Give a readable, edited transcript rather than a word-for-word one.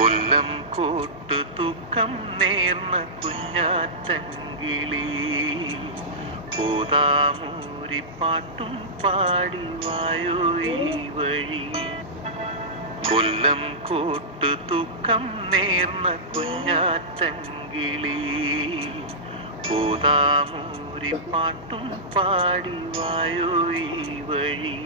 കൊല്ലം കോട്ട് തൂക്കം നേർന്ന കുഞ്ഞാറ്റങ്കിളി പോതാമൂരി പാട്ടും പാടി വായോ ഈ വഴി. കൊല്ലം കോട്ട് തൂക്കം നേർന്ന കുഞ്ഞാറ്റങ്കിളി പോതാമൂരി പാട്ടും പാടി വായോ ഈ വഴി.